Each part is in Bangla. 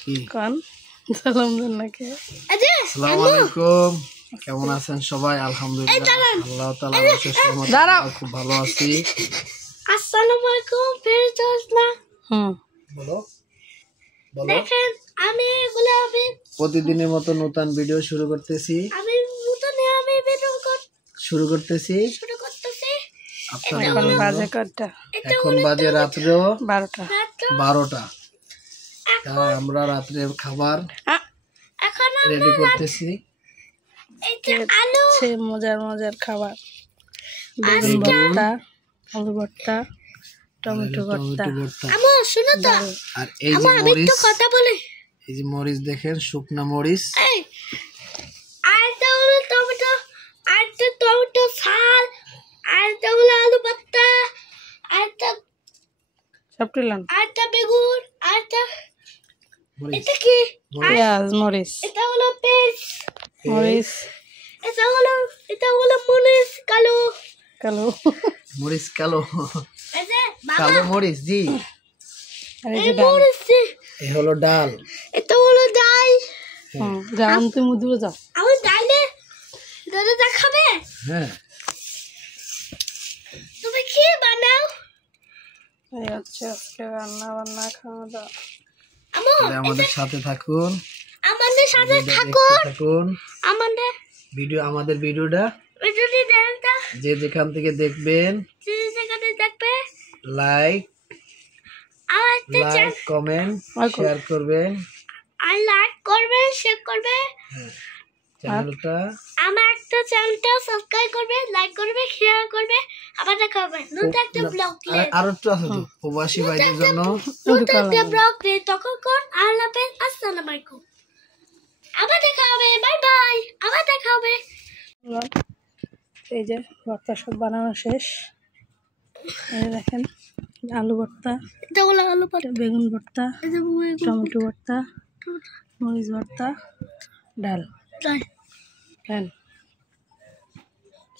কি কোন সালাম দেন নাকি আসসালামু আলাইকুম কেমন আছেন সবাই আলহামদুলিল্লাহ আল্লাহ তাআলার অশেষ রহমতে খুব ভালো আছি আসসালামু আলাইকুম ফেরদৌস না বলো দেখেন আমি এগুলো প্রতিদিনের মতো নতুন ভিডিও শুরু করতেছি শুরু করতেছি এখন বাজে কয়টা এখন বাজে রাত্র 12টা তাই আমরা রাত্রে খাবার এখন রেডি করতেছি এটা আলু মজার মজার খাবার বেগুন ভর্তা আলু ভর্তা টমেটো ভর্তা আমু শুনো তো আর এই যে আমি মরিচ একটু কথা বলি এই যে মরিচ দেখেন শুকনা মরিচ এই আরেকটা হলো টমেটো আরেকটা টমেটো ঝাল আরেকটা হলো আলু ভর্তা আরেকটা সব দিলাম আরেকটা বেগুন আরেকটা মরিচ এটা কি পেঁয়াজ মরিচ এটা হলো পেঁয়াজ মরিচ এটা হলো মরিচ কালো কালো মরিচ কালো এই যে কালো বাবা মরিচ জি আর এই এই যে ডাল মরিচ এই হলো ডাল এটা হলো ডাল যাও তুমি দূরে যাও আমি ডালে দাদা খাবে হ্যাঁ তুমি কি বানাও এই হচ্ছে আজকে রান্না বান্না খাওয়া দাওয়া আমু তাহলে আমাদের সাথে থাকুন আমাদের সাথে দেখতে থাকুন থাকুন আমাদের আমাদের ভিডিওটা ভিডিওটি দেখতে যে যেখান থেকে দেখবেন সেখানে দেখবে লাইক আমার কমেন্ট শেয়ার করবেন আর লাইক করবে শেয়ার করবে চ্যানেলটা আমার একটা চ্যানেলটা সাবস্ক্রাইব করবে লাইক করবে শেয়ার করবে আবার দেখা হবে নতুন একটা ব্লগ নিয়ে আর একটু আছে তো প্রবাসী ভাইদের জন্য নতুন একটা ব্লগ নিয়ে তখন কোন আল্লাহ হাফেজ আসসালামু আলাইকুম আবার দেখা হবে বাই বাই আবার দেখা হবে এই যে ভর্তা সব বানানো শেষ এই দেখেন আলু ভর্তা এটা হলো আলু ভর্তা বেগুন ভর্তা এই যে টমেটো ভর্তা মরিচ ভর্তা ডাল তাই ফ্যান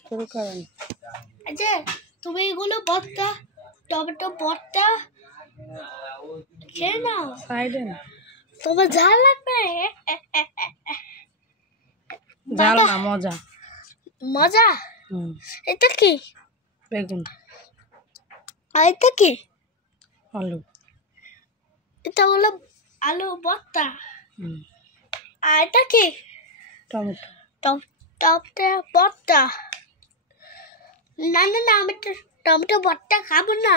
শুরু করেন এই যে তুমি এগুলো ভর্তা টমেটো ভর্তা খেয়ে নাও সাইডে না তোমার ঝাল লাগবে ডাল না মজা মজা এটা কি বেগুন আর এটা কি আলু এটা হলো আলু ভর্তা আর এটা কি টমেটো টমেটো ভর্তা না না না আমি টমেটো ভর্তা খাবো না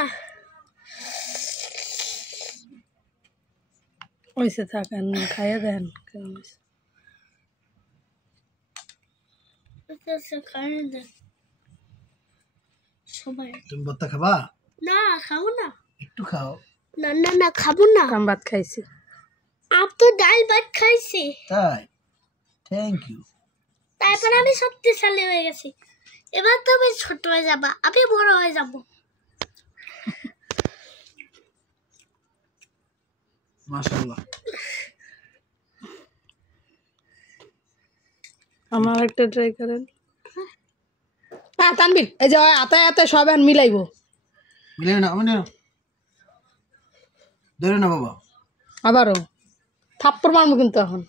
ওইসে থাকেন খাইয়ে দেন কেমন হয়েছে? সবাই তুমি ভর্তা খাবা না খাবো না একটু খাও না না না খাবো না কাম ভাত খাইছি আপ তো ডাল ভাত খাইছি তাই থ্যাংক ইউ তারপর আমি শক্তিশালী হয়ে গেছি এবার তুমি ছোট হয়ে যাবা আমি বড় হয়ে যাব মাশাআল্লাহ আমার একটা ট্রাই করেন না তানবির এই যে আতায় আতায় সব এখন মিলাইবো মিলে না আমি না ধরে না বাবা আবারও থাপ্পড় মারবো কিন্তু এখন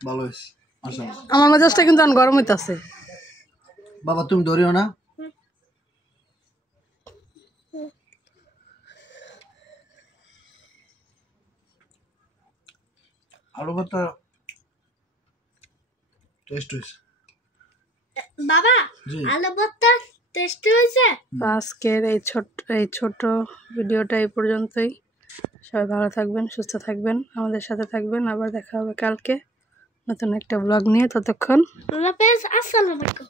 ভালো হয়েছে মাশাআল্লাহ আমার মেজাজটা কিন্তু এখন গরম হইতাছে বাবা তুমি ধরিও না আলু ভর্তা টেস্ট হয়েছে বাবা জি আলু ভর্তা টেস্টি হয়েছে আজকের এই ছোট ভিডিওটা এই পর্যন্তই সবাই ভালো থাকবেন সুস্থ থাকবেন আমাদের সাথে থাকবেন আবার দেখা হবে কালকে নতুন একটা ব্লগ নিয়ে ততক্ষণ আল্লাহ হাফেজ আসসালামু আলাইকুম